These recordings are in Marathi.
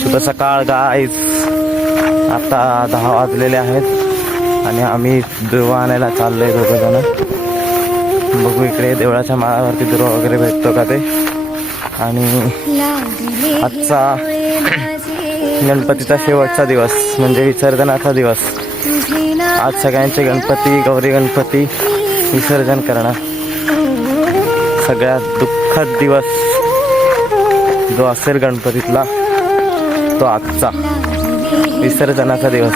शुभ सकाळ गाईज आता दहा वाजलेले आहेत आणि आम्ही दुर्वा आणायला चाललोय दोघं जण बघू इकडे देवळाच्या माळावरती दुर्वा वगैरे भेटतो का ते? आणि आजचा गणपतीचा शेवटचा दिवस म्हणजे विसर्जनाचा दिवस. आज सगळ्यांचे गणपती गौरी गणपती विसर्जन करणं. सगळ्यात दुःखद दिवस. जो असेल गणपतीतला तो आजचा विसर्जनाचा दिवस.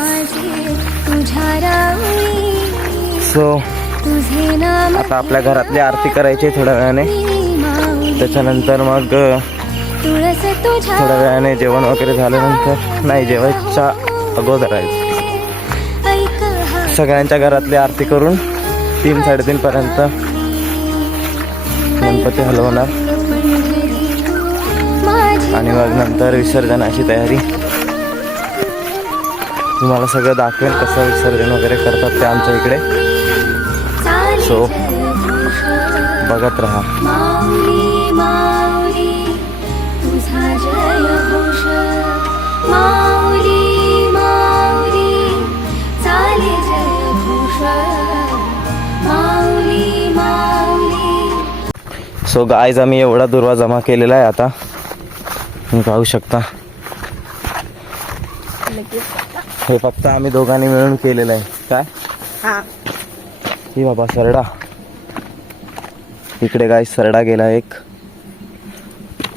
सो आता आपल्या घरातली आरती करायची आहे थोड्या वेळाने. त्याच्यानंतर मग थोड्या वेळाने जेवण वगैरे झाल्यानंतर नाही जेवायच्या अगोदर आहे. सगळ्यांच्या घरातली आरती करून तीन साडेतीन पर्यंत गणपती हलवणार. आणि मग नंतर विसर्जनाची तयारी. तुम्हाला सगळं दाखवेन कसं विसर्जन वगैरे करतात ते आमच्या इकडे. सो बघत राहा. सो गायज आम्ही एवढा दुर्वा जमा केलेला आहे आता. तुम्ही पाहू शकता. हे फक्त आम्ही दोघांनी मिळून केलेलं आहे. काय? ही. बाबा सरडा. इकडे गाय सरडा गेला एक.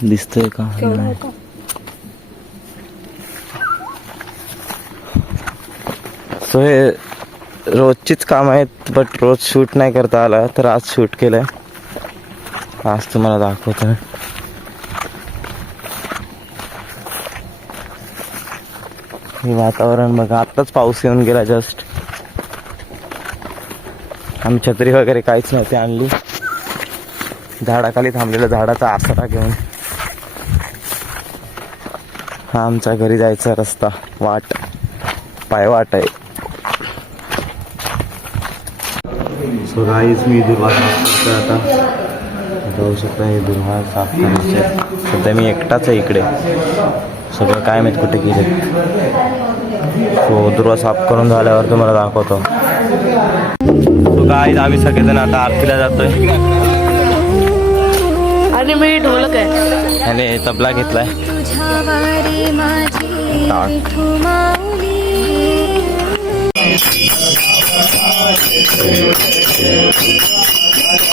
दिसतोय का. सो हे रोजचीच काम आहेत बट रोज शूट नाही करता आला तर आज शूट केलंय. आज तुम्हाला दाखवतो हे वातावरण बघा आत्ताच पाऊस येऊन गेला जस्ट आम्ही छत्री वगैरे काहीच नव्हती आणली. झाडाखाली थांबलेलं झाडाचा आसरा घेऊन. हा आमच्या घरी जायचा रस्ता वाट. पायवाट आहे. सो गाईज मी दुर्वा आता. जाऊ शकता हे दुर्वा साफ करायचे सध्या मी एकटाच आहे इकडे. सगळं काय माहीत कुठे गेले. सो दुर्वा साफ करून झाल्यावर तुम्हाला दाखवतो. सो काय आम्ही सगळेजण आता आरतीला जातोय. आणि मी ढोलक आहे. आणि तबला घेतलाय.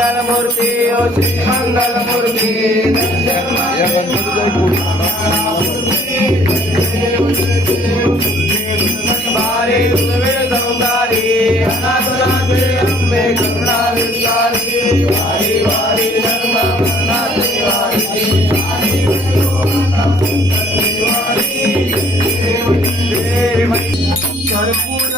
మంగళమూర్తి ఓ శ్రీ మంగళమూర్తి. భారీ దుర్వే సౌదారి అనాథనాథే అమ్మే కరుణా విస్తారి కర్పూర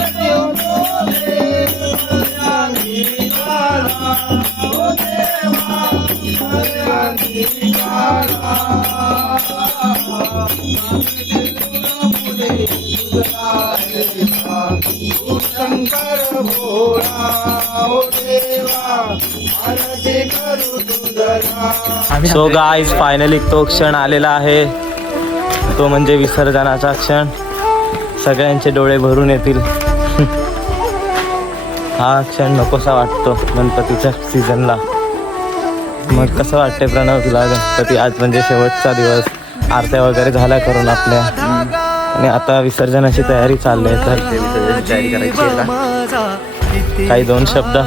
सो गाईज फायनली तो क्षण आलेला आहे. तो म्हणजे विसर्जनाचा क्षण. सगळ्यांचे डोळे भरून येतील. हा क्षण नकोसा वाटतो गणपतीच्या सीझनला मग कसं वाटतंय प्रणव तुला? गणपती आज म्हणजे शेवटचा दिवस. आरत्या वगैरे झाल्या करून आपल्या. आणि आता विसर्जनाची तयारी चालली आहे. तर. काही दोन शब्द.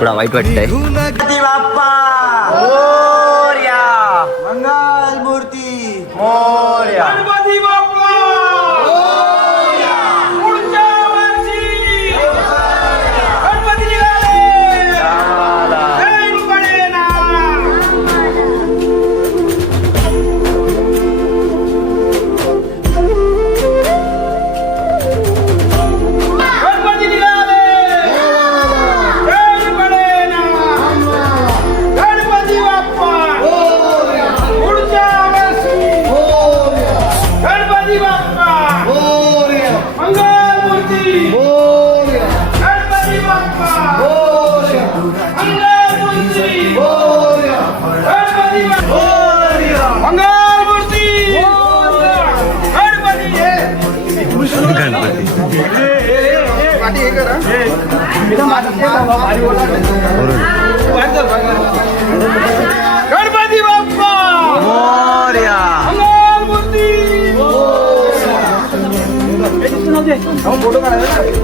थोडा वाईट वाटतंय मंगल गणपती बाप्पा मोर्या मंगलमूर्ती फोटो काढायचा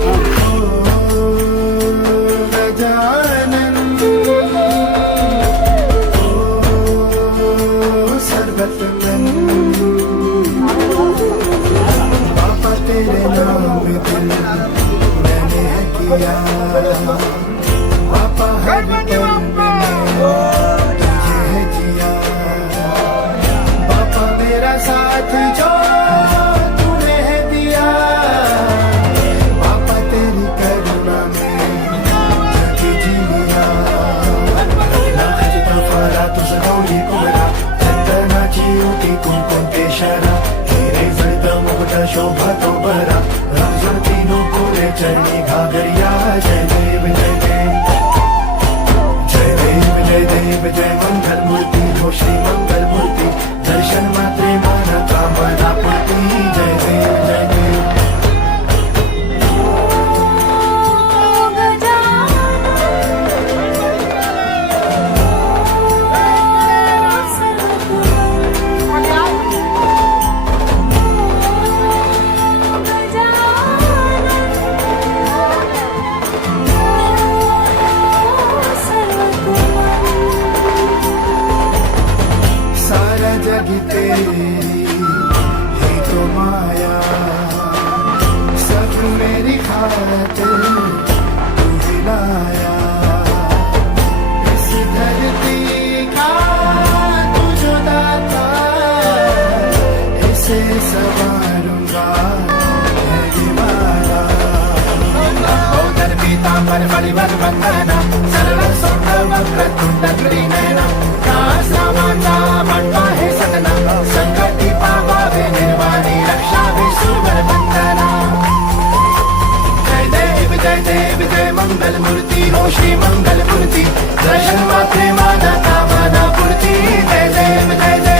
श्री मंगल मूर्ती दर्शन मात्रे माना कामना पूर्ती जय देव जय जय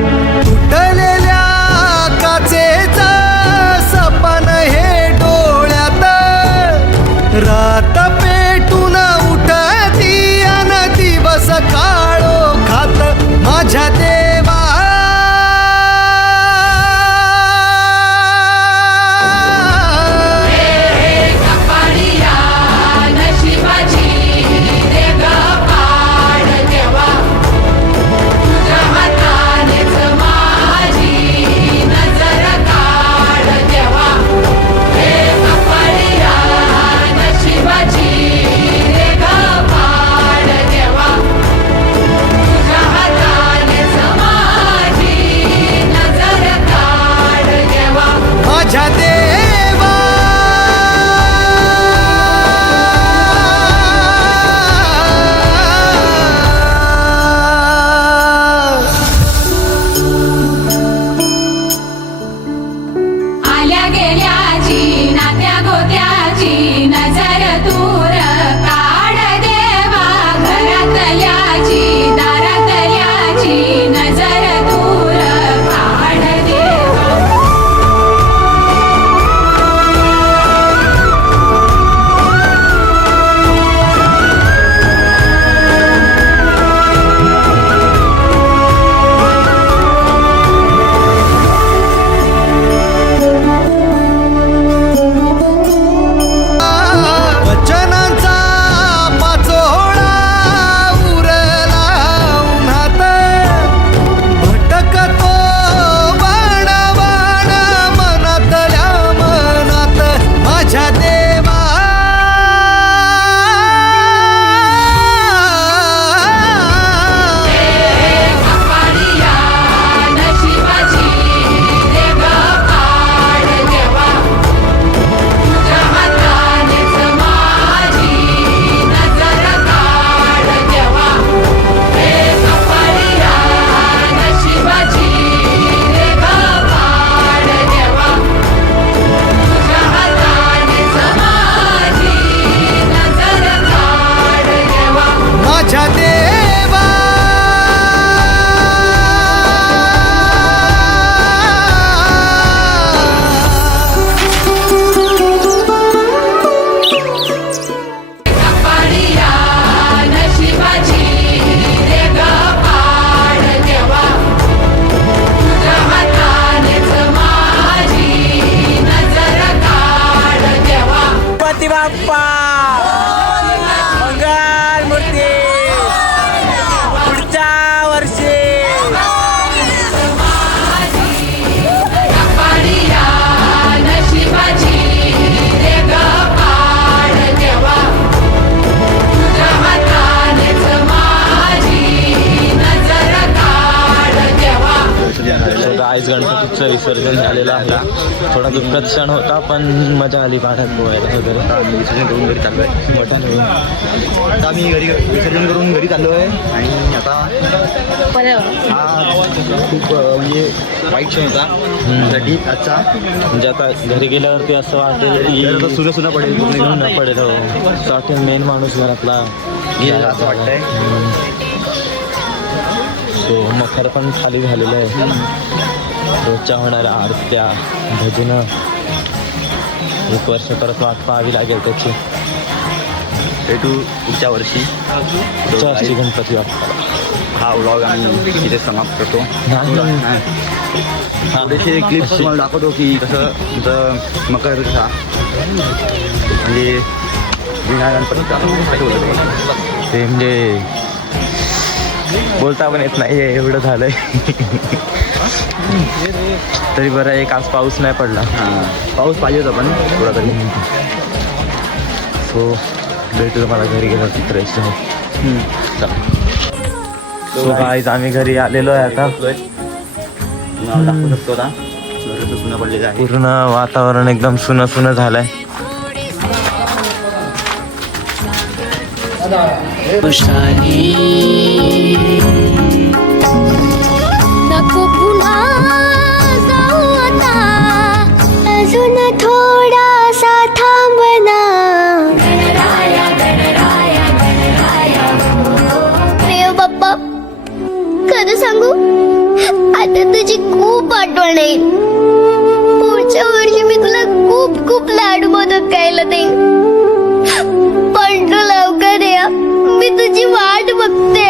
विसर्जन झालेलं आहे. थोडा दुःखद क्षण होता पण मजा आली पाण्यात पोहायला. वगैरे विसर्जन करून घरी चाललो आहे मोठ्याने आता आम्ही घरी विसर्जन करून घरी चाललो आहे आणि आता हा खूप म्हणजे वाईट क्षण होता. साठी आजचा. म्हणजे आता घरी गेल्यावरती असं वाटेल की सुना सुना पडेल न पडेल हो. मेन माणूस घरातला गेलेला असं वाटतंय. सो मखर पण खाली झालेलं आहे. रोजच्या होणाऱ्या आरत्या भजनं. एक वर्ष परत वाट पाहावी लागेल त्याची. भेटू पुढच्या वर्षी. पुढच्या वर्षी गणपती बाप्पा हा व्लॉग आम्ही तिथे समाप्त करतो. हा. थोडेसे क्लिप्स तुम्हाला दाखवतो की कसं तुमचं मकर कसा म्हणजे विना गणपतीचा ते म्हणजे बोलता पण येत नाही एवढं झालंय. तरी बरं एक आज पाऊस नाही पडला. पाऊस पाहिजे होता पण थोडा तरी सो भेटू तुम्हाला घरी गेल्यावरती फ्रेश सो आम्ही घरी आलेलो आहे आता. तुम्हाला दाखवू शकतो आता. घराचं सुना पडलेलं आहे. पूर्ण वातावरण एकदम सुनं सुनं झालंय. नको मला तुझी खूप आठवण आहे. पुढच्या वर्षी मी तुला खूप खूप लाडू मोदक कायला देईन पण तू लवकर या मी तुझी वाट बघते.